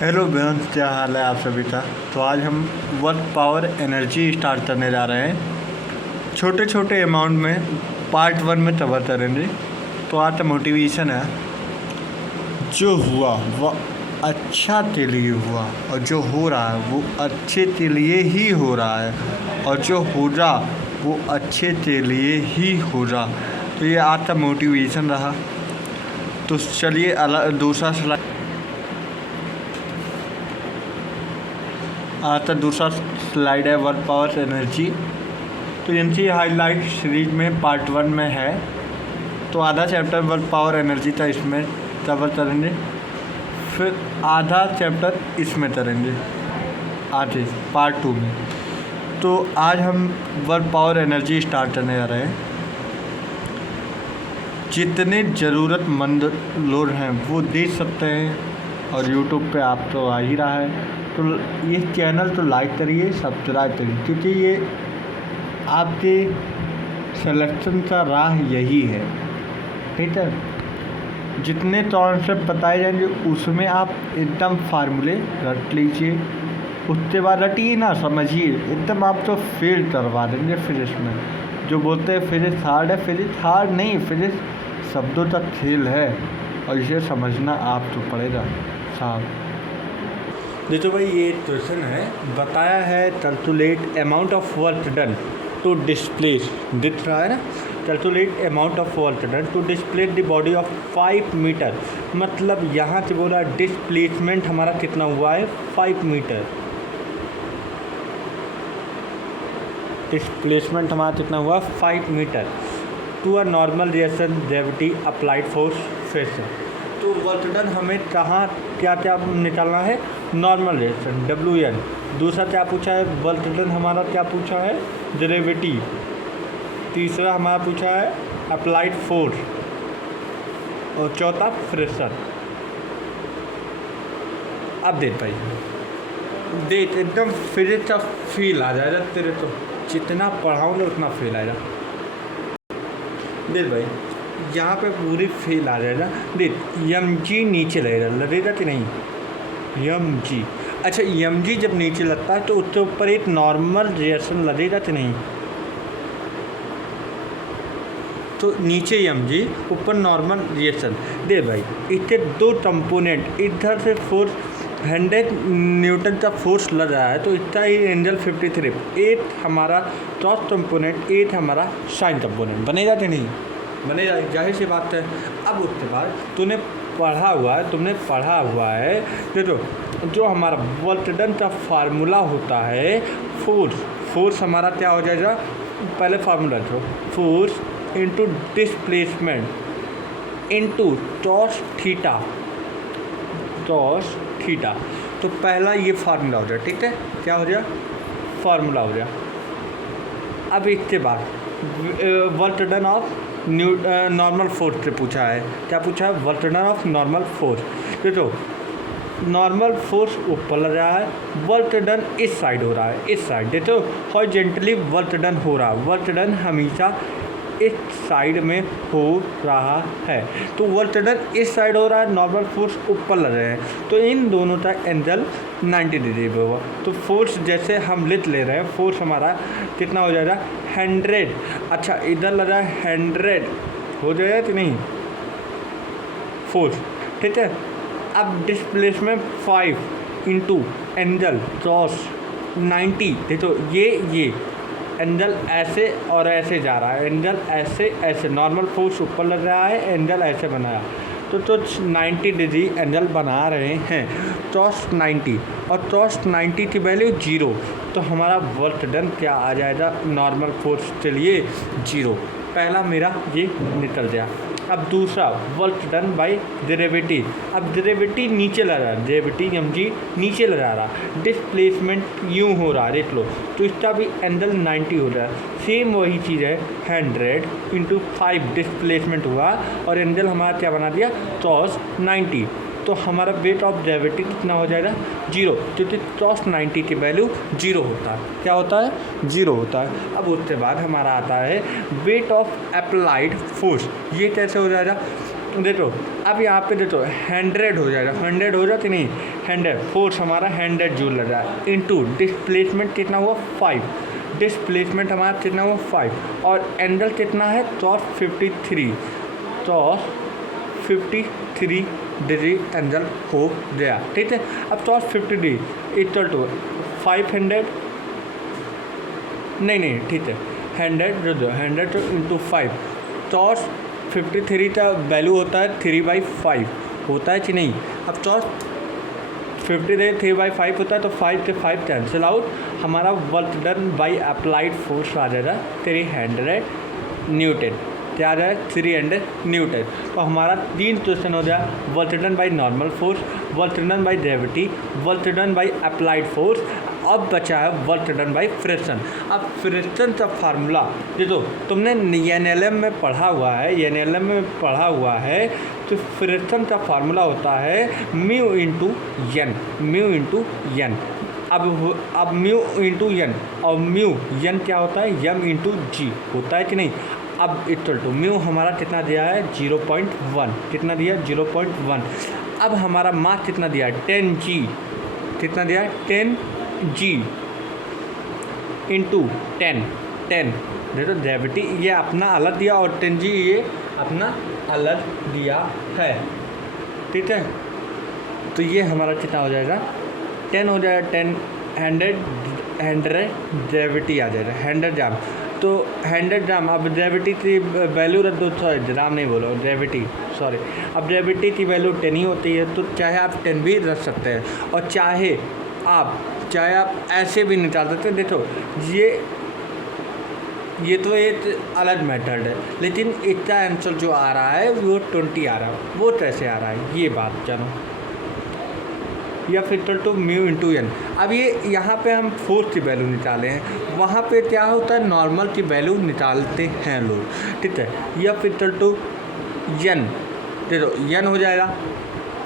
Hello बेंस, क्या हाल है आप सभी का। तो आज हम वर्क पावर एनर्जी स्टार्ट करने जा रहे हैं। छोटे छोटे अमाउंट में पार्ट 1 में कवर करेंगे। तो आज का मोटिवेशन है, जो हुआ वह अच्छा के लिए हुआ और जो हो रहा है वो अच्छे के लिए ही हो रहा है और जो हो रहा वो अच्छे के लिए ही हो रहा। तो ये आज का मोटिवेशन रहा। तो चलिए दूसरा स्लाइड। आज का दूसरा स्लाइड है वर्क पावर एनर्जी। तो इनकी हाईलाइट सीरीज में पार्ट 1 में है। तो आधा चैप्टर वर्क पावर एनर्जी का इसमें कवर करेंगे, फिर आधा चैप्टर इसमें करेंगे आगे पार्ट 2 में। तो आज हम वर्क पावर एनर्जी स्टार्ट करने जा रहे हैं। जितने ज़रूरतमंद लोग हैं वो देख सकते हैं और यूट्यूब पे आप तो आ ही रहा है। तो ये चैनल तो लाइक करिए, सब्सक्राइब करिए, क्योंकि ये आपके सिलेक्शन का राह यही है। ठीक है, जितने कॉन्सेप्ट बताए जाएंगे उसमें आप एकदम फार्मूले रट लीजिए। उसके बाद रटिए ना, समझिए, एकदम आप तो फेल करवा देंगे फिजिक्स में। जो बोलते हैं फिजिक्स हार्ड है, फिजिक्स हार्ड नहीं, फिजिक्स शब्दों का खेल है और इसे समझना आप तो पड़ेगा साहब। देखो भाई, ये क्वेश्चन है, बताया है calculate amount of work done to displace, दिख रहा है ना, calculate amount of work done to displace the body of 5 metre. मतलब यहाँ से बोला डिस्प्लेसमेंट हमारा कितना हुआ है, 5 मीटर। डिस्प्लेसमेंट हमारा कितना हुआ, 5 metre to a normal reaction gravity applied force friction. तो वर्क डन हमें कहाँ क्या क्या निकालना है, नॉर्मल रिएक्शन WN। दूसरा क्या पूछा है, वर्क डन हमारा क्या पूछा है, ग्रेविटी। तीसरा हमारा पूछा है अप्लाइड फोर्स और चौथा फ्रिक्शन। अब देख भाई, देख एकदम फिजिक्स का फील आ जाएगा तेरे, तो जितना पढ़ाऊँगा उतना फील आएगा। देख भाई, यहाँ पे पूरी फेल आ जाएगा। देख mg नीचे लगेगा कि नहीं, mg। अच्छा, mg जब नीचे लगता है तो उसके ऊपर एक नॉर्मल रिएक्शन लगेगा कि नहीं। तो नीचे mg, ऊपर नॉर्मल रिएक्शन। देख भाई, इसके दो कंपोनेंट, इधर से फोर्स 100 न्यूटन का फोर्स लग रहा है, तो इतना ही एंगल 53। एक हमारा टॉस कंपोनेंट, एक हमारा साइन कंपोनेंट बनेगा कि नहीं, बनेगा, जाहिर सी बात है। अब उसके बाद तुमने पढ़ा हुआ है जो हमारा वर्क डन का फार्मूला होता है, फोर्स हमारा क्या हो जाएगा, पहले फार्मूला जो force into displacement into toss theta. तो पहला ये फार्मूला हो जाए, ठीक है, क्या हो जाए, फार्मूला हो जाए। अब इसके बाद work done of normal force से पूछा है, क्या पूछा है, work done of normal force. देखो नॉर्मल फोर्स ऊपर लग रहा है, वर्क डन इस साइड हो रहा है, इस साइड। देखो हॉरिजॉन्टली वर्क डन हो रहा है, वर्क डन हमेशा इस साइड में हो रहा है। तो वर्क डन इस साइड हो रहा है, नॉर्मल फोर्स ऊपर लग रहे हैं, तो इन दोनों का एंगल 90 डिग्री पे होगा। तो फोर्स जैसे हम लिख ले रहे हैं, फोर्स हमारा कितना हो जाएगा, 100। अच्छा, इधर लगा 100 हो जाएगा कि नहीं फोर्स, ठीक है। अब डिस्प्लेसमेंट 5 इंटू एंगल क्रॉस 90। देखो ये एंगल ऐसे और ऐसे जा रहा है, एंगल ऐसे नॉर्मल फोर्स ऊपर लग रहा है, एंगल ऐसे बनाया, तो 90 डिग्री एंगल बना रहे हैं, टॉस 90। और टॉस 90 की वैल्यू 0, तो हमारा वर्क डन क्या आ जाएगा, नॉर्मल फोर्स के लिए 0। पहला मेरा ये निकल गया। अब दूसरा वर्क डन बाय डेरिवेटिव। अब डेरिवेटिव नीचे लगा रहा है, डेरिवेटिव mg नीचे लगा रहा, डिस्प्लेसमेंट यूँ हो रहा है, देख लो, तो इसका भी एंगल 90 हो रहा है। सेम वही चीज़ है, 100 इंटू 5 डिस्प्लेसमेंट हुआ और एंगल हमारा क्या बना दिया, cos 90। तो हमारा वेट ऑफ ग्रेविटी कितना हो जाएगा, 0, क्योंकि cos 90 की वैल्यू 0 होता है, क्या होता है, 0 होता है। अब उसके बाद हमारा आता है वेट ऑफ अप्लाइड फोर्स। ये कैसे हो जाएगा, देखो अब यहाँ पे देखो 100 हो जाएगा, 100 हो जाती नहीं, 100 फोर्स हमारा 100 जूल लग रहा है, इनटू डिस्प्लेसमेंट कितना हुआ 5, डिस्प्लेसमेंट हमारा कितना हुआ 5 और एंगल कितना है तो 53, तो 53 डिग्री एंगल हो गया। ठीक है, अब तो 50 डिग्री इक्वल टू 500, नहीं ठीक है 100 जो 100 इंटू 5 तो 53 का वैल्यू होता है 3/5 होता है कि नहीं। अब तो 50 3/5 होता है तो 5 से 5 कैंसिल आउट, हमारा work done by applied force आ जाएगा 300 न्यूटन, क्या आ जाएगा 300 न्यूटन। तो हमारा 3 क्वेश्चन हो जाए, work done by normal force, work done by gravity, work done by applied force. अब बचा है वर्क डन बाई फ्रिक्शन। अब फ्रिक्शन का फार्मूला देखो तुमने NLM में पढ़ा हुआ है, NLM में पढ़ा हुआ है, तो फ्रिक्शन का फार्मूला होता है mu into N, mu into N. अब म्यू इंटू एन और म्यू एन क्या होता है एम इंटू जी होता है कि नहीं। अब इक्वल टू म्यू हमारा कितना दिया है 0.1, कितना दिया 0.1। अब हमारा मास कितना दिया है 10G, कितना दिया है 10G इंटू 10 देखो ग्रेविटी ये अपना अलग दिया और 10G ये अपना अलग दिया है। ठीक है, तो ये हमारा कितना हो जाएगा 10 हो जाएगा, 10 100 ग्रेविटी आ जाएगा 100 ग्राम, तो 100 ग्राम। अब ग्रेविटी की वैल्यू रख दो, सॉरी ग्राम नहीं बोलो ग्रेविटी, सॉरी। अब ग्रेविटी की वैल्यू 10 ही होती है, तो चाहे आप 10 भी रख सकते हैं और चाहे आप ऐसे भी निकाल सकते हैं। देखो ये तो एक अलग मेथड है, लेकिन इसका आंसर जो आ रहा है वो 20 आ रहा है, वो कैसे आ रहा है ये बात जानो। या फिर टू म्यू इंटू एन। अब ये यहाँ पे हम फोर्स की वैल्यू निकाले हैं, वहाँ पे क्या होता है नॉर्मल की वैल्यू निकालते हैं लोग। ठीक है, या फिर टू एन, देखो एन हो जाएगा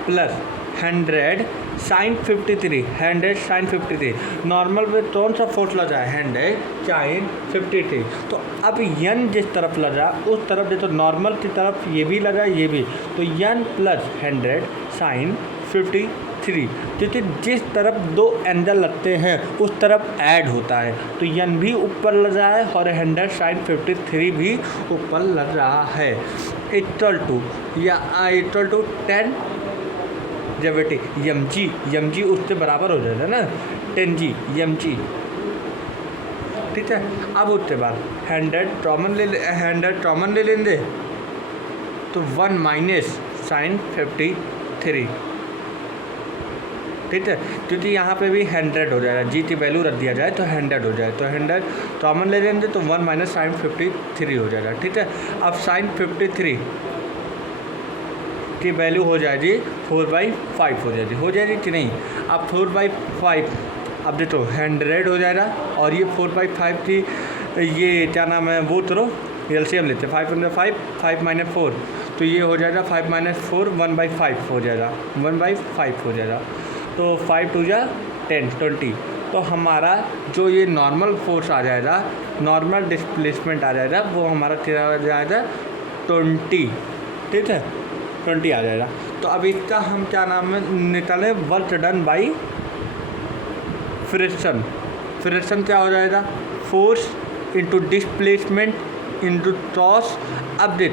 प्लस 100 साइन 53, 100 साइन 53। नॉर्मल पे कौन सा फोर्स लगा है 100 साइन 53। तो अब एन जिस तरफ लगा उस तरफ देखो नॉर्मल की तरफ ये भी लगा ये भी, तो एन प्लस 100 साइन 53, क्योंकि जिस तरफ दो एंगल लगते हैं उस तरफ ऐड होता है, तो एन भी ऊपर लग रहा है और 100 साइन 53 भी ऊपर लग रहा है। Equal to 10 gravity M G उससे बराबर हो जाएगा ना 10G mg। ठीक है, अब उसके बाद 100 कॉमन ले लेंगे तो 1 माइनस साइन 53। ठीक है, क्योंकि यहाँ पे भी 100 हो जाएगा, जी की वैल्यू रख दिया जाए तो 100 हो जाए, तो 100 कॉमन ले लेंगे तो 1 माइनस साइन 53 हो जाएगा। ठीक है, अब साइन 53 की वैल्यू हो जाएगी 4/5 हो जाएगी कि नहीं। अब 4/5 अब देखो 100 हो जाएगा और ये 4/5 की ये क्या नाम है वो तो एलसीएम लेते 5 माइनस 4, तो ये हो जाएगा 5 माइनस 4 1/5 हो जाएगा, 1/5 हो जाएगा। तो 5 2 जा 10 20, तो हमारा जो ये नॉर्मल फोर्स आ जाएगा, नॉर्मल डिस्प्लेसमेंट आ जाएगा, वो हमारा क्या आ जाएगा 20। ठीक है, 20 आ जाएगा। तो अब इसका हम क्या नाम है निकालें वर्क डन बाई फ्रिक्शन क्या हो जाएगा force into displacement into toss. अब देख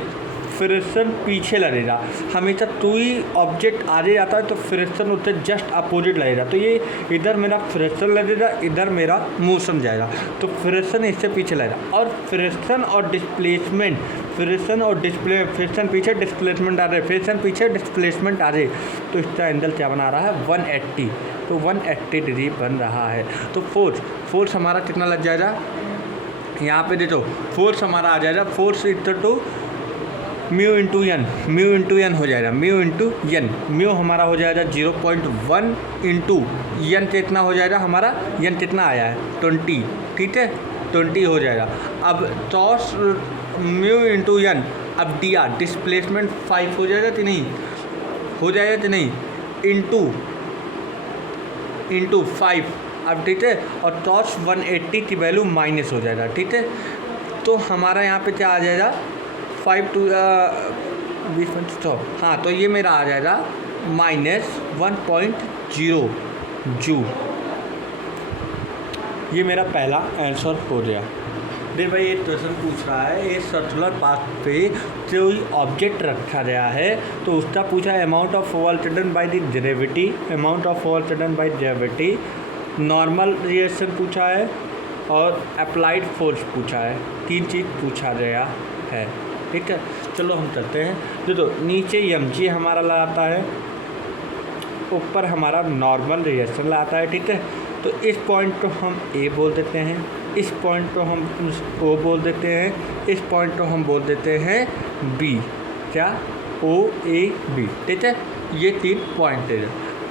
फ्रिक्शन पीछे लगेगा, हमेशा तू ही ऑब्जेक्ट आगे जाता है तो फ्रिक्शन उससे जस्ट अपोजिट लगेगा, तो ये इधर मेरा फ्रिक्शन लगेगा, इधर मेरा मोशन जाएगा, तो फ्रिक्शन इससे पीछे लगेगा। और फ्रिक्शन और डिस्प्लेसमेंट, फ्रिक्शन पीछे डिस्प्लेसमेंट आ रहे, फ्रिक्शन पीछे डिस्प्लेसमेंट आ रहे, तो इसका एंगल क्या बना रहा है 180, तो 180 डिग्री बन रहा है। तो फोर्स हमारा कितना लग जाएगा यहाँ पे देखो, फोर्स हमारा आ जाएगा force equal to mu into N हो जाएगा, म्यू हमारा हो जाएगा 0.1 इंटू एन कितना हो जाएगा हमारा, एन कितना आया है 20। ठीक है, 20 हो जाएगा। अब टॉस म्यू इंटू एन, अब डीआर डिस्प्लेसमेंट 5 हो जाएगा कि नहीं, हो जाएगा कि नहीं, इंटू 5। अब ठीक है, और टॉस 180 की वैल्यू माइनस हो जाएगा। ठीक है, तो हमारा यहाँ पे क्या आ जाएगा 5 2 20 हाँ, तो ये मेरा आ जाएगा -1.0 जूल। ये मेरा पहला आंसर हो गया। देख भाई, ये क्वेश्चन पूछ रहा है ये सर्कुलर पाथ पे कोई ऑब्जेक्ट रखा गया है तो उसका पूछा है amount of work done by the gravity, amount of work done by gravity, normal reaction पूछा है और अप्लाइड फोर्स पूछा है। 3 चीज़ पूछा गया है। ठीक है, चलो हम चलते हैं। देखो नीचे mg हमारा लगाता है, ऊपर हमारा नॉर्मल रिएक्शन लगाता है। ठीक है, तो इस पॉइंट को हम ए बोल देते हैं, इस पॉइंट को हम ओ बोल देते हैं, इस पॉइंट को हम बोल देते हैं बी। क्या? ओ ए बी। ठीक है, ये 3 पॉइंट है।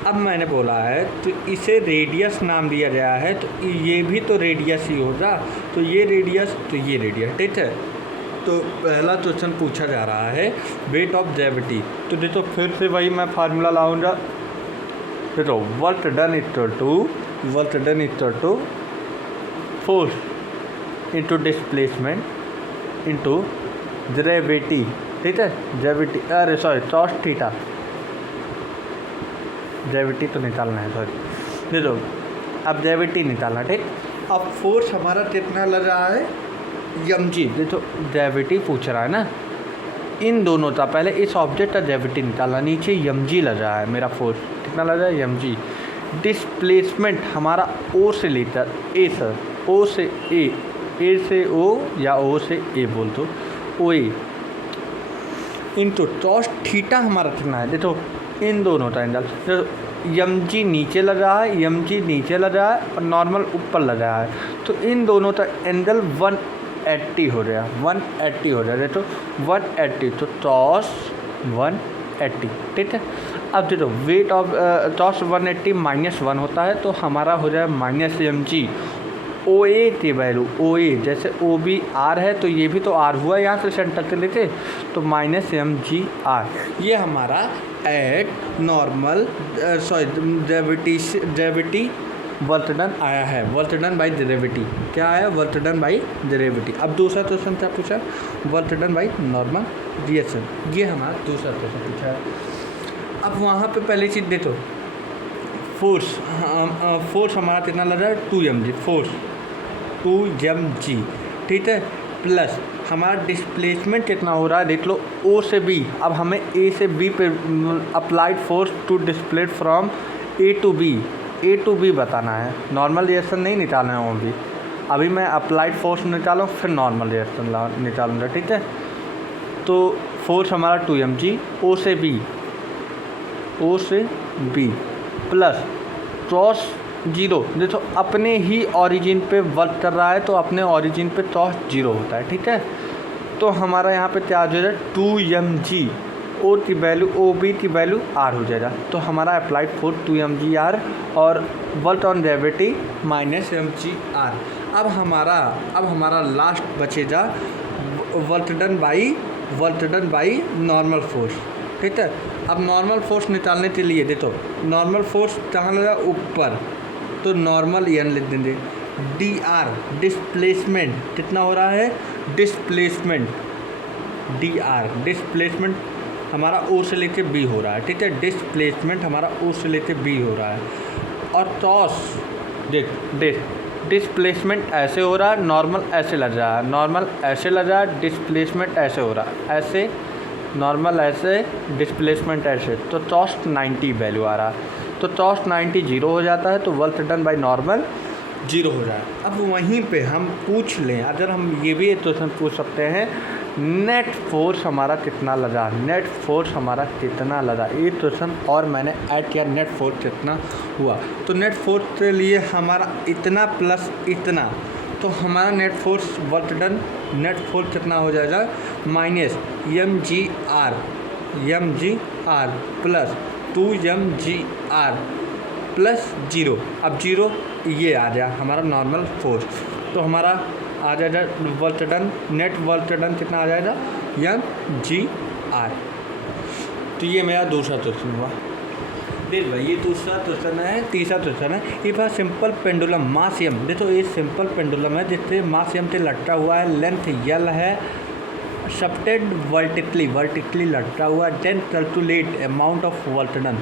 अब मैंने बोला है तो इसे रेडियस नाम दिया गया है, तो ये भी तो रेडियस ही होगा, तो ये रेडियस तो ये रेडियस। ठीक है, तो पहला क्वेश्चन पूछा जा रहा है वेट ऑफ ग्रेविटी। तो देखो फिर से वही मैं फार्मूला लाऊंगा। देखो work done equal to force into displacement into gravity. ठीक है, ग्रेविटी अरे सॉरी cos थीटा, ग्रेविटी तो निकालना है, सॉरी। देखो अब ग्रेविटी निकालना। ठीक, अब फोर्स हमारा कितना लग रहा है mg। देखो ग्रेविटी पूछ रहा है ना, इन दोनों का पहले इस ऑब्जेक्ट का ग्रेविटी निकालना। नीचे mg लग रहा है मेरा फोर्स, कितना लग रहा है mg। डिस्प्लेसमेंट हमारा ओ से लेकर ए सर, ओ से ए से ओ या ओ से ए बोल दो, ओ ए इंटू cos थीटा हमारा कितना है। देखो इन दोनों का एंगल, तो mg नीचे लग रहा है, mg नीचे लग रहा है और नॉर्मल ऊपर लग रहा है, तो इन दोनों का एंगल 180 हो गया, 180 हो जाएगा। तो 180 तो cos 180। ठीक है, अब देखो वेट ऑफ cos 180 -1 होता है, तो हमारा हो जाए -mg। ओ ए की वैल्यू, ओ ए जैसे ओ बी आर है तो ये भी तो आर हुआ, यहाँ से सेंटर से लेते तो -mg r। ये हमारा eight normal gravity work done आया है, वर्क डन बाई ग्रेविटी। क्या आया? Work done by gravity. अब दूसरा क्वेश्चन क्या पूछा? Work done by normal reaction. ये हमारा दूसरा क्वेश्चन पूछा है। अब वहाँ पे पहले चीज़ देखो, फोर्स हमारा कितना लग रहा है 2mg, फोर्स 2mg। ठीक है, प्लस हमारा डिस्प्लेसमेंट कितना हो रहा है देख लो, ओ से बी। अब हमें ए से बी पे applied force to displaced from A to B बताना है, नॉर्मल रिएक्शन नहीं निकालना है वो भी। अभी मैं अप्लाइड फोर्स निकालूँ फिर नॉर्मल रिएक्शन निकालूँगा। ठीक है, तो फोर्स हमारा 2mg, ओ से बी प्लस cos 0। देखो अपने ही ऑरिजिन पे वर्क कर रहा है तो अपने ऑरिजिन पे cos 0 होता है। ठीक है, तो हमारा यहाँ पे क्या हो जाएगा 2mg, ओ की वैल्यू ओ बी की वैल्यू आर हो जाएगा। तो हमारा अप्लाइड फोर्स 2mg आर और work on gravity -mg R. अब हमारा लास्ट बचेगा work done by normal force. ठीक है, अब नॉर्मल फोर्स निकालने के लिए देखो नॉर्मल फोर्स कहाँ लगा? ऊपर, तो नॉर्मल एन लिख देंगे। डी आर डिस्प्लेसमेंट कितना हो रहा है? डिस्प्लेसमेंट डी आर डिस्प्लेसमेंट हमारा ओ से लेके बी हो रहा है। ठीक है, डिस्प्लेसमेंट हमारा ओ से लेके बी हो रहा है। और टॉस देख डिस्प्लेसमेंट ऐसे हो रहा है, नॉर्मल ऐसे लग रहा है, नॉर्मल ऐसे लग रहा है, डिस्प्लेसमेंट ऐसे हो रहा है, ऐसे नॉर्मल ऐसे, डिस्प्लेसमेंट ऐसे। तो cos 90 वैल्यू आ रहा है, तो cos 90 0 हो जाता है, तो वर्क डन बाई नॉर्मल 0 हो जाए। अब वहीं पे हम पूछ लें, अगर हम ये भी एक क्वेश्चन पूछ सकते हैं, नेट फोर्स हमारा कितना लगा, नेट फोर्स हमारा कितना लगा। एक क्वेश्चन और मैंने ऐड किया, नेट फोर्स कितना हुआ। तो नेट फोर्स के लिए हमारा इतना प्लस इतना, तो हमारा net force work done net force कितना हो जाएगा? -mg r plus 2mg r plus 0। अब 0 ये आ जाए हमारा नॉर्मल फोर्स, तो हमारा आ जाएगा work done, net work done कितना आ जाएगा? mg r। तो ये मेरा दूसरा क्वेश्चन हुआ। देख भाई, ये दूसरा क्वेश्चन है। तीसरा क्वेश्चन है, if a simple pendulum mass m। देखो ये सिंपल पेंडुलम है जिससे मास m से लटका हुआ है, लेंथ l है, सब्टेड वर्टिकली लटका हुआ, then calculate amount of work done.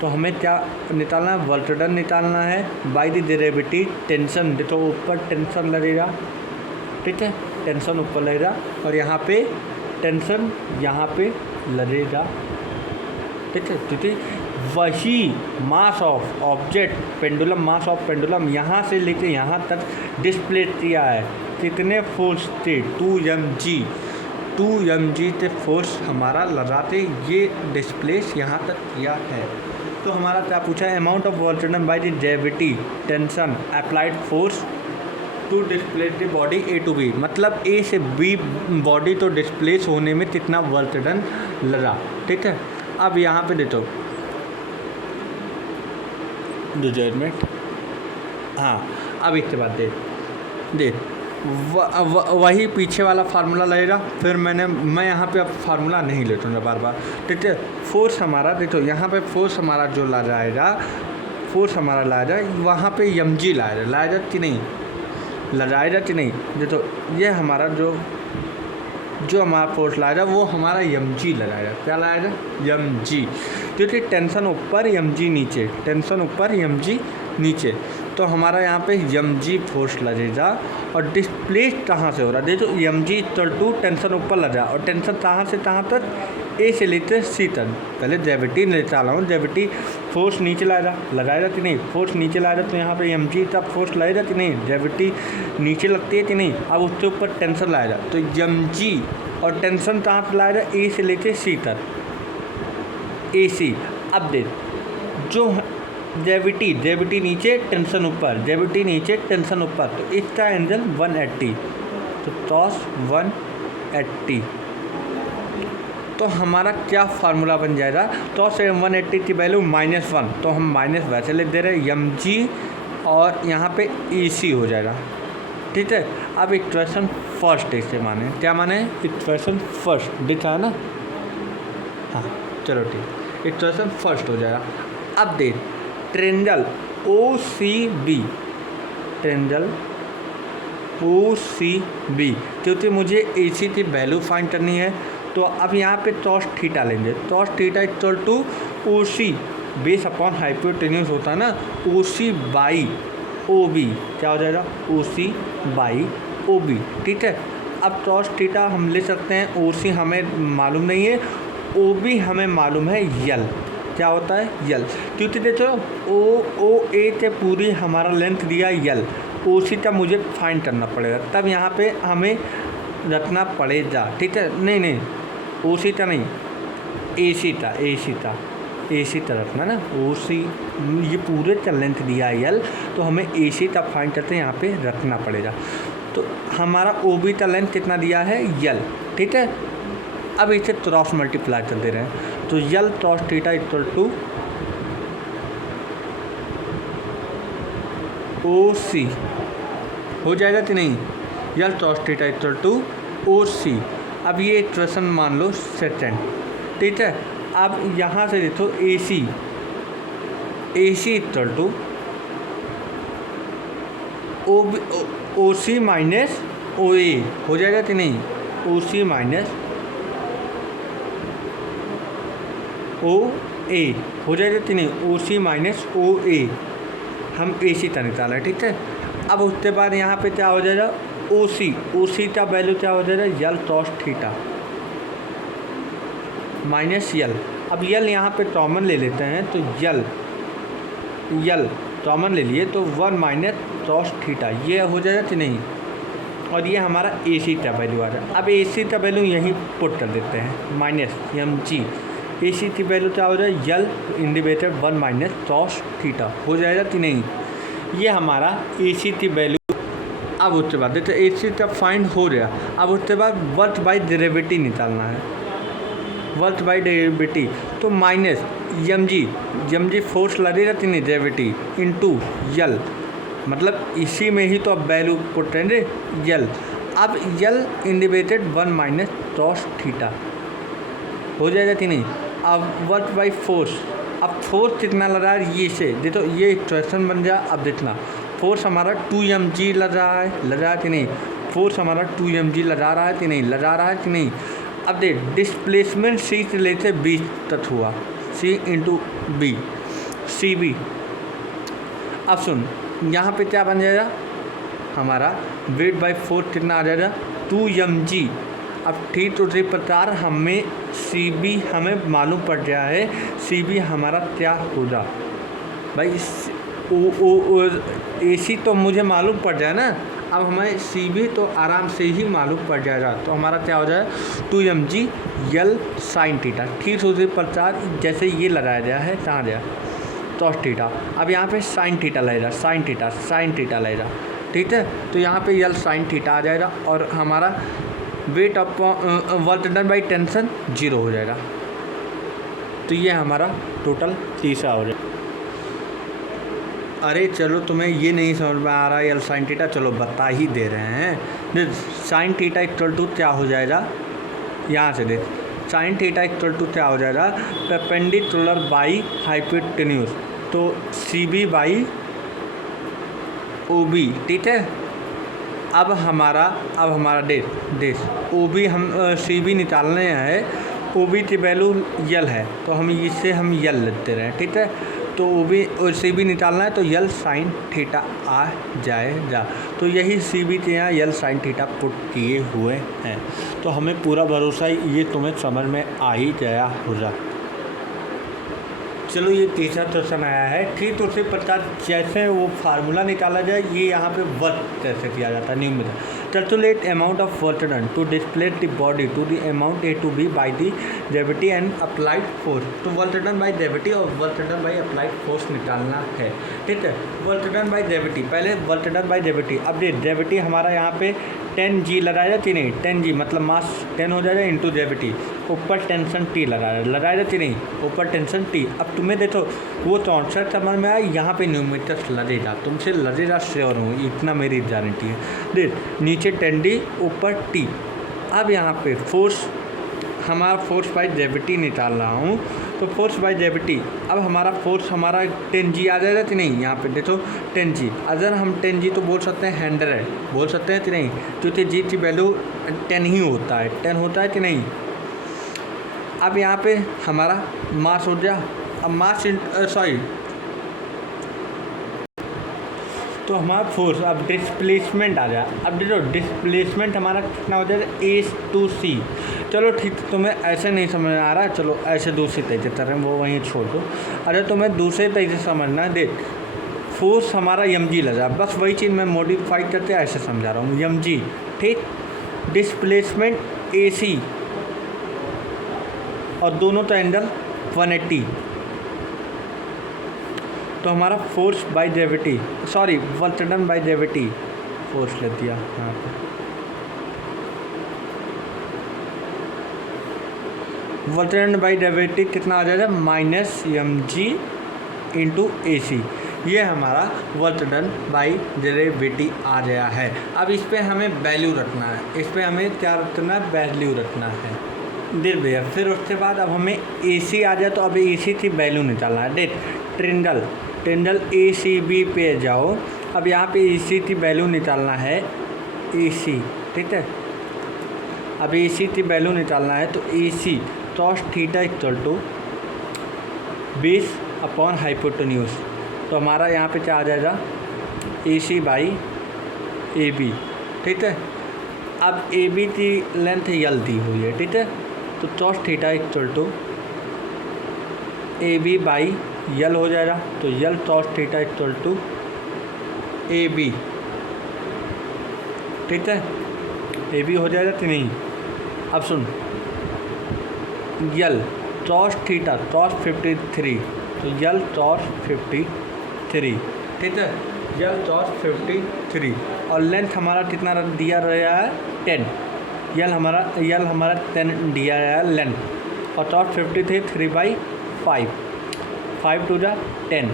तो हमें क्या निकालना है, वर्क डन निकालना है बाय द डेरिवेटिव टेंशन। देखो ऊपर टेंशन लगेगा, ठीक है, टेंशन ऊपर लगेगा और यहाँ पे टेंशन यहाँ पे लगेगा, ठीक है। क्योंकि वही mass of object pendulum, mass of pendulum यहाँ से लेके यहाँ तक डिस्प्लेस किया है, कितने फोर्स थे 2 mg थे फोर्स हमारा लगाते ये डिस्प्लेस यहाँ तक किया है। तो हमारा क्या पूछा है, amount of work done by the gravity tension applied force to displace the body A to B. मतलब ए से बी बॉडी तो डिस्प्लेस होने में कितना वर्क डन लगा, ठीक है। अब यहाँ पे देखो मिनट, हाँ अब इसके बाद देख वही पीछे वाला फार्मूला लगेगा। फिर मैं यहाँ पे अब फार्मूला नहीं लेता हूँ बार, ठीक है। फोर्स हमारा देखो यहाँ पे फोर्स हमारा जो ला जाएगा, फोर्स हमारा लाएगा वहाँ पे mg लाएगा कि नहीं, लगाएगा कि नहीं। देखो ये हमारा जो हमारा फोर्स लाएगा वो हमारा mg लगाएगा, क्या लाएगा mg, क्योंकि टेंशन ऊपर mg नीचे, टेंशन ऊपर mg नीचे। तो हमारा यहाँ पे mg फोर्स लगेगा और डिस्प्लेस कहाँ से हो रहा है, देखो mg टू टेंशन ऊपर लगा और टेंशन कहाँ से कहाँ तक, ए से लेते सी तक। पहले ग्रेविटी निकाला हूँ, ग्रेविटी फोर्स नीचे लगाएगा कि नहीं, फोर्स नीचे लाएगा तो यहाँ पे mg तब फोर्स लगेगा कि नहीं, ग्रेविटी नीचे लगती है कि नहीं। अब उसके ऊपर टेंशन लाएगा तो mg और टेंशन कहाँ से लाएगा, ए से लेते सी तक, ए सी। अब देख जो ग्रेविटी नीचे टेंशन ऊपर, ग्रेविटी नीचे टेंशन ऊपर, तो इसका एंगल 180, तो cos 180। तो हमारा क्या फार्मूला बन जाएगा, तो से 180 की वैल्यू -1, तो हम माइनस वैसे लिख दे रहे हैं mg और यहाँ पे AC हो जाएगा, ठीक है। अब इक्वेशन फर्स्ट इसे माने, क्या माने, इक्वेशन फर्स्ट दिखा है ना, हाँ चलो ठीक, इक्वेशन फर्स्ट हो जाएगा। अब देख ट्रेंगल OCB, क्योंकि मुझे AC की वैल्यू फाइंड करनी है, तो अब यहाँ पे cos थीटा लेंगे, cos theta equal to OC base upon hypotenuse होता है ना, OC बाई OB, क्या हो जाएगा OC बाई OB, ठीक है। अब cos थीटा हम ले सकते हैं, OC हमें मालूम नहीं है, OB हमें मालूम है यल, क्या होता है यल, क्योंकि देखो OA से पूरी हमारा लेंथ दिया यल, OC का मुझे फाइंड करना पड़ेगा, तब यहाँ पे हमें रखना पड़ेगा, ठीक है। नहीं OC का नहीं, AC का रखना ना, OC ये पूरे का लेंथ दिया यल, तो हमें AC का फाइंड करते यहाँ पे रखना पड़ेगा। तो हमारा OB का लेंथ कितना दिया है यल, ठीक है। अब इसे क्रॉस मल्टीप्लाई कर दे रहे हैं, तो L cos theta equal to OC हो जाएगा कि नहीं, L cos theta equal to OC। अब ये इक्वेशन मान लो सेकेंड, ठीक है। अब यहाँ से देखो AC equal to OC minus OA हो जाएगा कि नहीं, OC माइनस OA हो जाएगा कि नहीं, OC माइनस OA हम AC का निकाला है, ठीक है। अब उसके बाद यहाँ पे क्या हो जाएगा OC का वैल्यू क्या हो जाएगा यल cos थीटा माइनस यल। अब यल यहाँ पे कॉमन ले लेते हैं, तो यल कॉमन ले लिए तो 1 माइनस cos थीटा ये हो जाएगा कि नहीं, और ये हमारा AC का वैल्यू आ रहा है। अब AC का वैल्यू यहीं पुट कर देते हैं, माइनस mg, AC की वैल्यू क्या हो जाएगा यल इंडिवेटेड 1 माइनस cos थीटा हो जाएगा कि नहीं, ये हमारा AC की वैल्यू। अब उसके बाद देखो AC का फाइंड हो गया, अब उसके बाद वर्क बाई डेरिवेटिव निकालना है, वर्क बाई डेरिवेटिव, तो माइनस mg फोर्स लगेगा कि नहीं डेरिवेटिव इनटू यल, मतलब इसी में ही तो अब वैल्यू पुट करेंगे यल। अब यल इंडिवेटेड 1 माइनस cos थीटा हो जाएगा कि नहीं। अब वर्क बाई फोर्स, अब फोर्स कितना लगा है ये से देखो, ये इक्वेशन बन गया। अब देखना फोर्स हमारा 2 mg लग रहा है कि नहीं, फोर्स हमारा 2 mg लगा रहा है कि नहीं, लगा रहा है कि नहीं। अब देख डिस्प्लेसमेंट सी से लेते बी तक हुआ, सी इंटू बी, सी बी। अब सुन यहाँ पे क्या बन जाएगा हमारा वेट बाई फोर्स कितना आ जाएगा 2 mg। अब ठीक तो इसी प्रकार हमें सी बी हमें मालूम पड़ गया है, सी बी हमारा क्या होगा भाई। ए सी तो मुझे मालूम पड़ जाए ना, अब हमें सी बी तो आराम से ही मालूम पड़ जाएगा। तो हमारा क्या हो जाएगा 2 mg यल साइन थीटा। ठीक उसी प्रकार जैसे ये लगाया गया है कहाँ गया कॉस थीटा। अब यहाँ पे साइन थीटा लगेगा, साइन थीटा, साइन थीटा लगेगा, ठीक है। तो यहाँ पे यल साइन थीटा आ जाएगा और हमारा weight of work done by tension 0 हो जाएगा। तो ये हमारा टोटल तीसरा हो जाएगा। अरे चलो तुम्हें ये नहीं समझ में आ रहा यल साइन थीटा, चलो बता ही दे रहे हैं। साइन थीटा इक्वल टू क्या हो जाएगा, यहाँ से देख साइन थीटा इक्वल टू क्या हो जाएगा परपेंडिकुलर बाई हाइपोटेन्यूज, तो C B by O B, ठीक है। अब हमारा देश ओ बी हम सी बी निकालने हैं, ओ बी की वैल्यू यल है तो हम इससे हम यल लेते रहे, ठीक है। तो ओ बी और सी बी निकालना है तो यल साइन थीटा आ जाएगा। तो यही सी बी के यहाँ यल साइन थीटा पुट किए हुए हैं। तो हमें पूरा भरोसा ये तुम्हें समझ में आ ही गया होगा। चलो ये तीसरा क्वेश्चन आया है, ठीक तो उसी प्रकार जैसे वो फार्मूला निकाला जाए ये यहाँ पे वर्क कैसे किया जाता है numerical. Calculate amount of work done to displace the body to the amount A to B by the gravity and applied force. तो वर्क डन बाई ग्रेविटी और work done by applied force निकालना है, ठीक है। Work done by gravity, पहले work done by gravity. अब ये gravity हमारा यहाँ पे 10g लगाया कि नहीं, 10g मतलब मास 10 हो जाएगा इंटू ग्रेविटी, ऊपर टेंशन T लगाया कि नहीं, ऊपर टेंशन T। अब तुम्हें देखो वो 64 समझ में आया, यहाँ पे न्यूमेरिकल लगेगा, तुमसे लगेगा श्योर हूँ, इतना मेरी गारंटी है। देख नीचे 10d ऊपर T। अब यहाँ पे फोर्स हमारा फोर्स बाई ग्रेविटी निकाल रहा हूँ, तो फोर्स बाई ग्रेविटी। अब हमारा फोर्स हमारा 10g आ जाएगा कि नहीं, यहाँ पे देखो 10g। अगर हम 10g तो बोल सकते हैं 100 बोल सकते हैं कि नहीं, क्योंकि g की वैल्यू 10 ही होता है, 10 होता है कि नहीं। अब यहाँ पे हमारा मास हो गया, अब मास तो हमारा फोर्स, अब डिस्प्लेसमेंट आ जाए। अब देखो डिस्प्लेसमेंट हमारा कितना हो जाएगा A2C। चलो ठीक, तुम्हें ऐसे नहीं समझ में आ रहा है, चलो ऐसे दूसरी तरीके से वो वहीं छोड़ दो। अरे तुम्हें दूसरे तरीके से समझना है, देख फोर्स हमारा mg लगा, बस वही चीज़ मैं मॉडिफाई करके ऐसे समझा रहा हूँ mg, ठीक। डिस्प्लेसमेंट AC और दोनों का एंगल 180। तो हमारा force by gravity, sorry work done by gravity, force ले दिया यहाँ पे, वर्क डन बाय ग्रेविटी कितना आ जाएगा -mg इंटू AC। ये हमारा वर्क डन बाई ग्रेविटी आ गया है। अब इस पर हमें वैल्यू रखना है, इस पर हमें क्या रखना है, वैल्यू रखना है। देख भैया फिर उसके बाद अब हमें AC आ जाए, तो अब AC की वैल्यू निकालना है। देख ट्रिंगल ACB पे जाओ, अब यहाँ पे AC की वैल्यू निकालना है, AC, ठीक है। अब AC की वैल्यू निकालना है तो AC cos theta equal to 20 upon hypotenuse. तो हमारा यहाँ पे क्या आ जाएगा AC बाई AB, ठीक है। अब AB की लेंथ यल दी हुई है, ठीक है। तो cos theta equal to AB by L हो जाएगा, तो L cos theta equal to AB, ठीक है। AB हो जाएगा कि नहीं। अब सुन यल cos थीटा cos 53, तो यल cos 53, ठीक है, यल cos 53। और लेंथ हमारा कितना दिया रहा है 10, यल हमारा 10 दिया है लेंथ, और cos 53 3/5, 5 टू जा 10।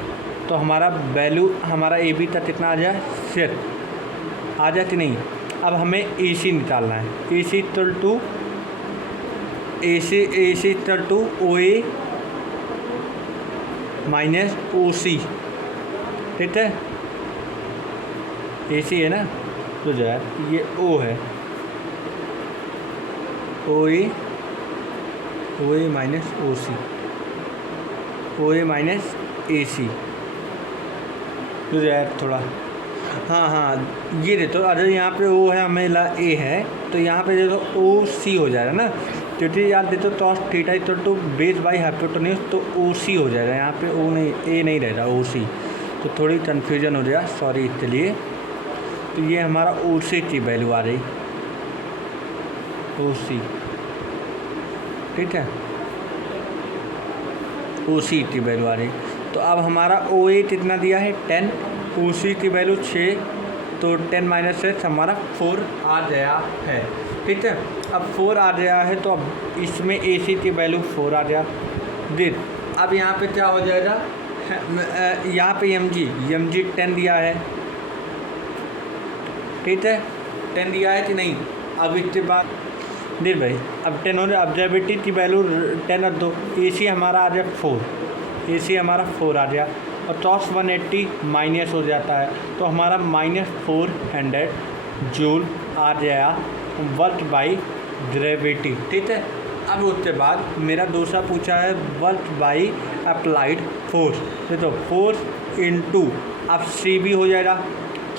तो हमारा वैल्यू हमारा AB तक कितना आ जाए 6 आ जाए कि नहीं। अब हमें AC निकालना है, AC equal to OA minus OC, ठीक है। AC है ना, तो जो है ये ओ है, ओ ए माइनस ओ सी, ओ ए माइनस ए सी। तो जो है थोड़ा हाँ ये देखो, अगर यहाँ पे ओ है हमें ला ए है तो यहाँ पे देखो ओ सी हो जाएगा ना, क्योंकि यार देखो cos theta equal to base by hypotenuse, तो ओ सी हो जाएगा, यहाँ पे ओ नहीं ए नहीं रहेगा, ओ सी। तो थोड़ी कन्फ्यूजन हो जाएगा, सॉरी इसके लिए। तो ये हमारा ओ सी की वैल्यू आ रही, ओ सी, ठीक है, ओ सी की वैल्यू आ रही। तो अब हमारा ओ ए कितना दिया है 10, ओ सी की वैल्यू 6, तो 10 माइनस 6 हमारा 4 आ गया है, ठीक है। अब 4 आ गया है तो अब इसमें ए सी की वैल्यू 4 आ गया। फिर अब यहाँ पे क्या हो जाएगा, यहाँ पे एम जी 10 दिया है, ठीक है, 10 दिया है कि नहीं। अब इसके बाद देख भाई अब 10 हो जाए, ऑब्जर्वेटिव की वैल्यू 10 रख दो, ए सी हमारा आ जाए 4, ए सी हमारा 4 आ गया, और टॉस 180 माइनस हो जाता है, तो हमारा -400 जूल आ गया वर्क बाई डेरिवेटिव, ठीक है। अब उसके बाद मेरा दूसरा पूछा है वर्क बाई अप्लाइड फोर्स, तो फोर्स इनटू अब सी बी हो जाएगा,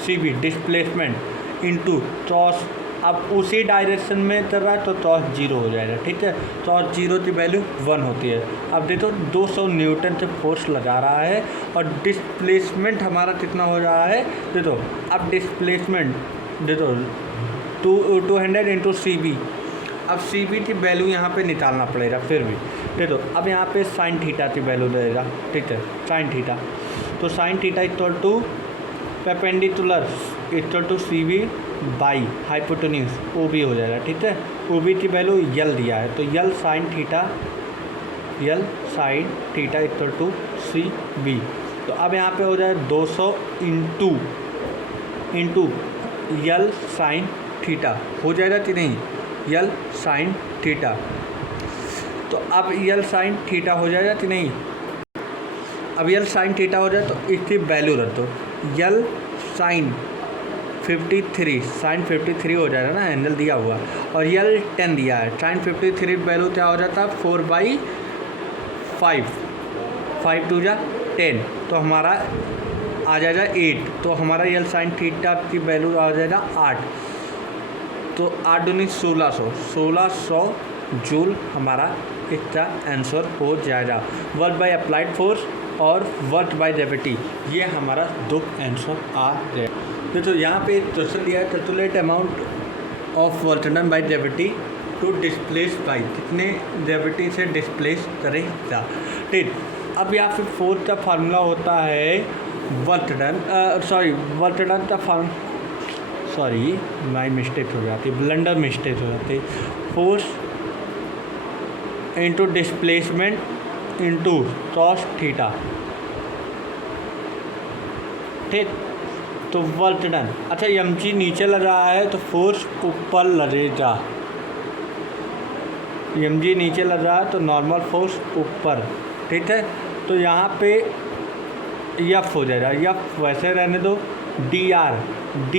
C B displacement into cos, अब उसी डायरेक्शन में चल रहा है तो टॉस 0 हो जाएगा, ठीक है। टॉस 0 की वैल्यू 1 होती है। अब देखो 200 न्यूटन से फोर्स लगा रहा है और डिस्प्लेसमेंट हमारा कितना हो रहा है, देखो अब डिस्प्लेसमेंट देखो 200 इंटू सी बी, अब सी बी की वैल्यू यहाँ पे निकालना पड़ेगा, फिर भी देखो अब यहाँ पे साइन थीटा की वैल्यू देगा, ठीक है, साइन थीटा, तो sine theta equal to perpendicular equal to C B by hypotenuse O B हो जाएगा, ठीक है। ओ बी की वैल्यू यल दिया है, तो L sine theta equal to C B, तो अब यहाँ पे हो जाए 200 इंटू यल साइन थीटा हो जाएगा कि नहीं, यल साइन थीटा, तो अब यल साइन थीटा हो जाएगा कि नहीं। अब यल साइन थीटा हो जाए तो इसकी वैल्यू रख दो, यल साइन 53 हो जाएगा ना, एंगल दिया हुआ, और यल 10 दिया है, साइन 53 वैल्यू क्या हो जाता है 4/5, 5 2 जा 10, तो हमारा आ जाएगा 8, तो हमारा यल साइन थीटा की वैल्यू आ जाएगा 8, तो 8 दूनी 1600 जूल हमारा इसका आंसर हो जाएगा। वर्क बाय अप्लाइड फोर्स और वर्क बाय ग्रेविटी, ये हमारा दो आंसर आ गया। तो यहाँ पे क्वेश्चन दिया है, calculate amount of work done by gravity to displace by, कितने ग्रेविटी से डिस्प्लेस करेगा, ठीक। अब यहाँ पे फोर्थ का फार्मूला होता है वर्क डन, वर्क डन का माई मिस्टेक हो जाती, ब्लंडर मिस्टेक हो जाती, force into displacement into cos theta, ठीक। तो वर्क डन, अच्छा एम जी नीचे लग रहा है तो फोर्स ऊपर लगेगा, एम जी नीचे लग रहा है तो नॉर्मल फोर्स ऊपर, ठीक है। तो यहाँ पे यफ हो जाएगा, यफ वैसे रहने दो, डी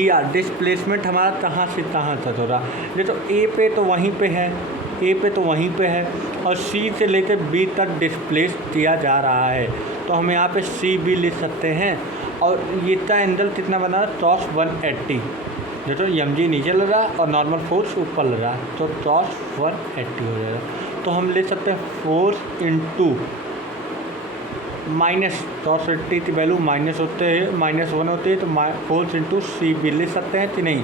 आर डिस्प्लेसमेंट हमारा कहाँ से कहाँ तक हो रहा है, ये तो ए पे तो वहीं पे है, ए पे तो वहीं पे है, और सी से लेकर बी तक डिस्प्लेस किया जा रहा है, तो हम यहाँ पे सी बी लिख सकते हैं। और ये का एंगल कितना बना टॉस 180, जो तो एम जी नीचे लग रहा है और नॉर्मल फोर्स ऊपर लग रहा है, तो टॉस 180 हो जाएगा। तो हम ले सकते हैं फोर्स इंटू माइनस टॉस 80 की वैल्यू माइनस होते हैं, -1 होती है, तो फोर्स इंटू सी बी ले सकते हैं कि नहीं।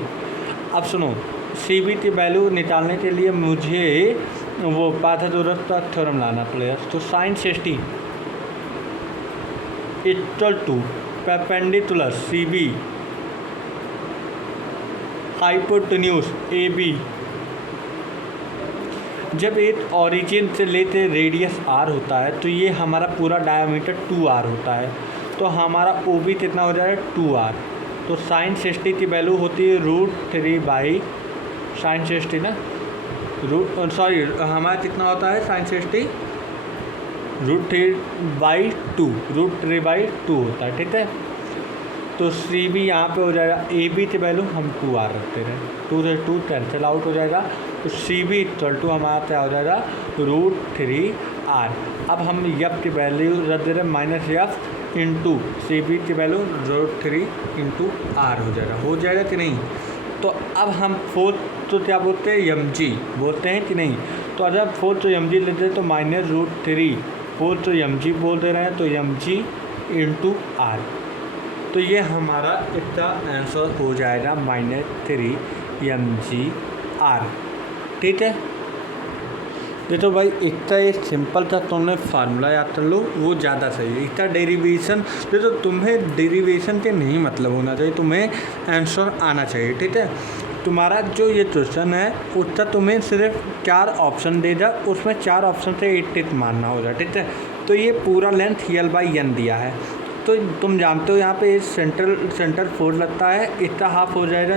अब सुनो, सी बी की वैल्यू निकालने के लिए मुझे वो पाइथागोरस का थ्योरम लाना पड़ेगा, तो sine 60 equal to perpendicular C B hypotenuse A B, जब एक ऑरिजिन से लेते रेडियस r होता है तो ये हमारा पूरा डायमीटर 2r होता है, तो हमारा ओ बी कितना हो जाएगा 2r, तो साइन 60 की वैल्यू होती है √3 बाई साइन 60 ना, हमारा कितना होता है साइन 60 √3/2 होता है, ठीक है। तो सी बी यहाँ पे हो जाएगा ए बी की वैल्यू हम 2r रखते रहे, 2 से 2 कैंसिल आउट हो जाएगा, तो सी बी इक्वल टू हमारा क्या हो जाएगा √3r। अब हम यफ की वैल्यू रख दे रहे minus F into C B की वैल्यू √3 इंटू आर हो जाएगा कि नहीं। तो अब हम फोर्थ तो क्या बोलते हैं एम जी बोलते हैं कि नहीं। तो अगर फोर्थ तो एम जी लेते हैं तो -√3 फोर्थ तो एम जी बोल दे रहे हैं, तो एम जी इंटू आर। तो ये हमारा इसका आंसर हो जाएगा -3 mg/r। ठीक है, देखो भाई इतना एक सिंपल था, तुमने फार्मूला याद कर लो वो ज़्यादा सही है। इसका डेरिवेशन देखो, तुम्हें डेरिवेशन के नहीं मतलब होना चाहिए, तुम्हें आंसर आना चाहिए। ठीक है, तुम्हारा जो ये क्वेश्चन है उसका तुम्हें सिर्फ 4 ऑप्शन दे जा, उसमें 4 ऑप्शन से 8 टिक मारना होगा। ठीक है, तो ये पूरा लेंथ L/n दिया है, तो तुम जानते हो यहाँ पे सेंटर फोर्स लगता है, इसका हाफ हो जाएगा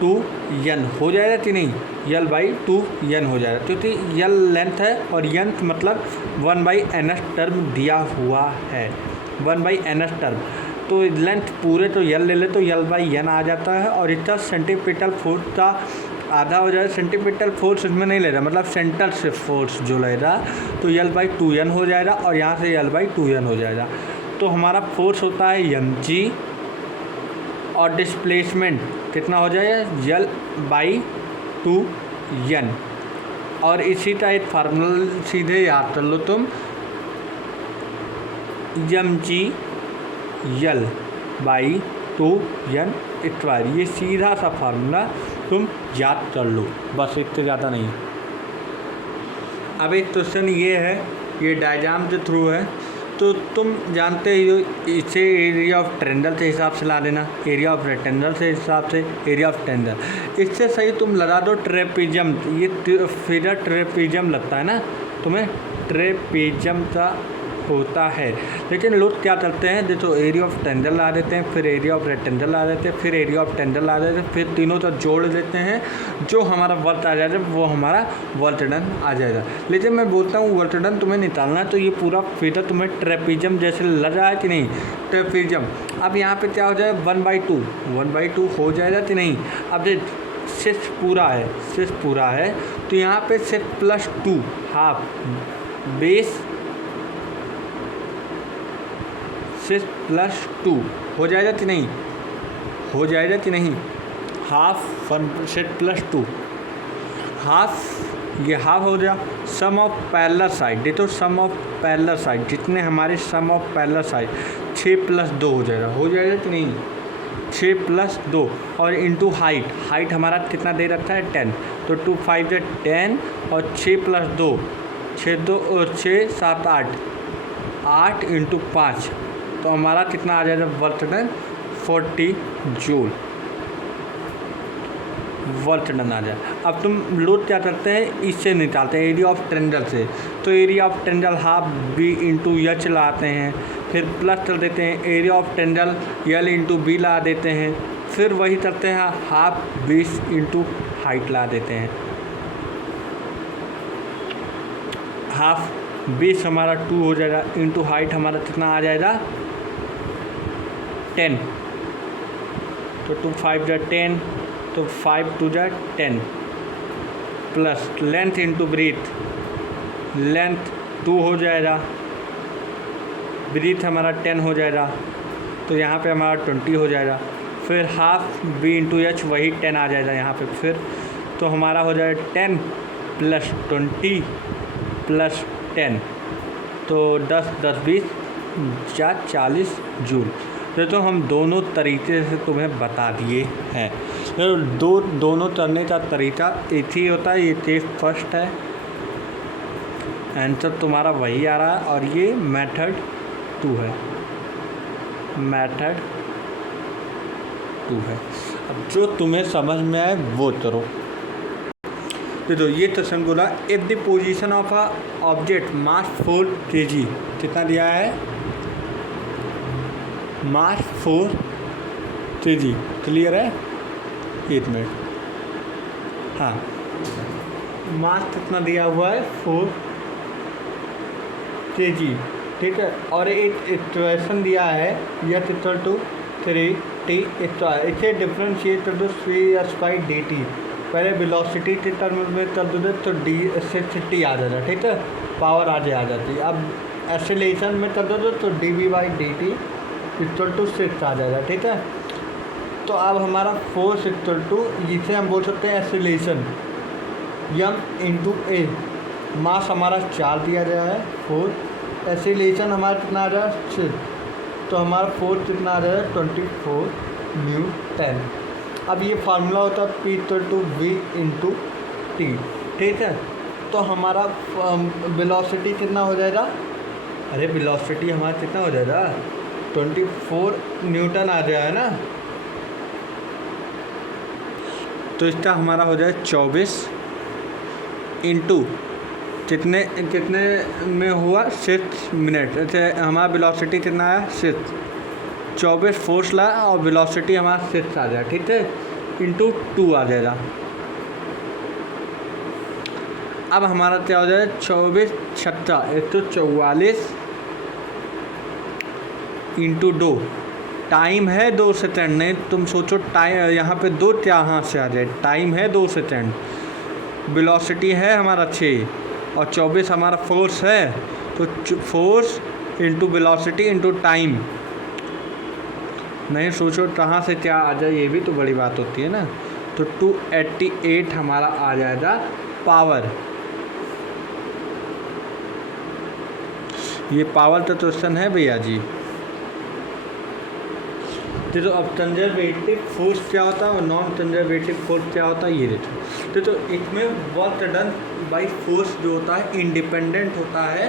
L/2n हो जाएगा कि नहीं, L/2n हो जाएगा, क्योंकि L लेंथ है और n मतलब 1/ns टर्म दिया हुआ है, 1/ns टर्म। तो लेंथ पूरे तो L ले ले तो L/n आ जाता है, और इसका सेंटीपिटल फोर्स का आधा हो जाएगा। सेंटीपिटल फोर्स इसमें नहीं ले रहा, मतलब सेंटर से फोर्स जो ले रहा, तो L/2n हो जाएगा, और यहाँ से L/2n हो जाएगा। तो हमारा फोर्स होता है mg, और डिस्प्लेसमेंट कितना हो जाएगा L/2n। और इसी का एक फार्मूला सीधे याद कर लो तुम, mg L/2n स्क्वायर, ये सीधा सा फार्मूला तुम याद कर लो, बस इससे ज़्यादा नहीं। अब एक क्वेश्चन ये है, ये डायग्राम के थ्रू है, तो तुम जानते हो इसे एरिया ऑफ ट्रेंगल के हिसाब से ला देना, एरिया ऑफ रेक्टेंगल के हिसाब से एरिया ऑफ ट्रेंगल। इससे सही तुम लगा दो ट्रेपेजियम, ये फिगर ट्रेपेजियम लगता है ना तुम्हें, ट्रेपेजियम का होता है। लेकिन लोग क्या करते हैं, देखो एरिया ऑफ ट्रेंगल ला देते हैं, फिर एरिया ऑफ रेक्टेंगल ला देते हैं, फिर एरिया ऑफ ट्रेंगल ला देते हैं, फिर तीनों तक जोड़ देते हैं, जो हमारा वर्क आ जाएगा वो हमारा वर्क डन आ जाएगा। लेकिन मैं बोलता हूँ वर्क डन तुम्हें निकालना है, तो ये पूरा फिगर तुम्हें ट्रेपेजियम जैसे लग रहा है कि नहीं, ट्रेपेजियम। अब यहाँ पे क्या हो जाएगा 1/2 हो जाएगा कि नहीं। अब देख सिक्स पूरा है, तो यहाँ पे 6+2 हाफ बेस 6+2 हो जाएगा कि नहीं, हो जाएगा कि नहीं। हाफ 6+2 हाफ, ये हाफ हो गया। सम ऑफ पैरेलल साइड, देखो सम ऑफ पैरेलल साइड जितने हमारे सम ऑफ पैरेलल साइड 6+2 हो जाएगा कि नहीं, 6+2। और इंटू हाइट हमारा कितना दे रखा है 10, तो 2 5 10, और 6+2 6 7 8 इंटू 5, तो हमारा कितना आ जाएगा work done 40 joule work done आ जाए। अब तुम लोग क्या करते हैं, इससे निकालते हैं एरिया ऑफ ट्रेंगल से, तो area of triangle half B into H लाते हैं, फिर प्लस कर देते हैं area of triangle L into B ला देते हैं, फिर वही करते हैं हाफ 20 इंटू हाइट ला देते हैं। हाफ 20 हमारा 2 हो जाएगा, इंटू हाइट हमारा कितना आ जाएगा 10, तो 2 5 10, तो 5 2 10, plus length into breadth, length 2 हो जाएगा, ब्रीथ हमारा 10 हो जाएगा, तो यहाँ पे हमारा 20 हो जाएगा। फिर हाफ बी इंटू एच वही 10 आ जाएगा यहाँ पे, फिर तो हमारा हो जाएगा 10 + 20 + 10, तो 10 10 20 40 जूल। तो हम दोनों तरीके से तुम्हें बता दिए हैं। दोनों करने का तरीका एक ही होता है, ये केस फर्स्ट है, आंसर तुम्हारा वही आ रहा है, और ये मेथड 2 है, मेथड 2 है। अब जो तुम्हें समझ में आए वो करो। तो ये क्वेश्चन बोला, if the position of a object mass 4 kg, कितना दिया है मास 4 kg, क्लियर है। 1 मिनट, हाँ मास कितना दिया हुआ है 4 kg, ठीक है। और एक इक्वेशन दिया है S equal to 3t square, इसे डिफरेंशिएट कर दो c/dt। पहले वेलोसिटी के टर्म में कर दो तो डी से टी आ जाएगा, ठीक है, पावर आगे आ जाती है। अब एक्सेलरेशन में कर दो तो dv/dt इक्वल टू 6 आ जाएगा, ठीक है। तो अब हमारा फोर्स इक्वल टू, जिसे हम बोल सकते हैं एक्सेलरेशन m × a, मास हमारा 4 दिया गया है 4, एक्सेलरेशन हमारा कितना आ रहा है 6, तो हमारा फोर्स कितना आ रहा है 24 न्यूटन। अब ये फार्मूला होता है P = V × T, ठीक है। तो हमारा वेलोसिटी कितना हो जाएगा, अरे वेलोसिटी हमारा कितना हो जाएगा 24 न्यूटन आ जाएगा ना, तो इसका हमारा हो जाए 24 इंटू कितने कितने में हुआ 6 मिनट। ऐसे हमारा वेलोसिटी कितना आया 6, 24 फोर्स ला और वेलोसिटी हमारा 6 आ जाएगा, ठीक है, इंटू 2 आ जाएगा। अब हमारा क्या हो जाएगा 24 छक्का 144 इंटू 2, टाइम है 2 सेकेंड, नहीं तुम सोचो टाइम यहाँ पे 2 कहाँ से आ जाए, टाइम है 2 सेकेंड, वेलोसिटी है हमारा 6 और 24 हमारा फोर्स है, तो force into velocity into time, नहीं सोचो कहाँ से क्या आ जाए, ये भी तो बड़ी बात होती है ना। तो 288 हमारा आ जाएगा पावर। ये पावर का क्वेश्चन है भैया जी। तो अब कंजर्वेटिव फोर्स क्या होता है और नॉन कंजर्वेटिव फोर्स क्या होता है ये देखो। तो इसमें वर्क डन बाई फोर्स जो होता है इंडिपेंडेंट होता है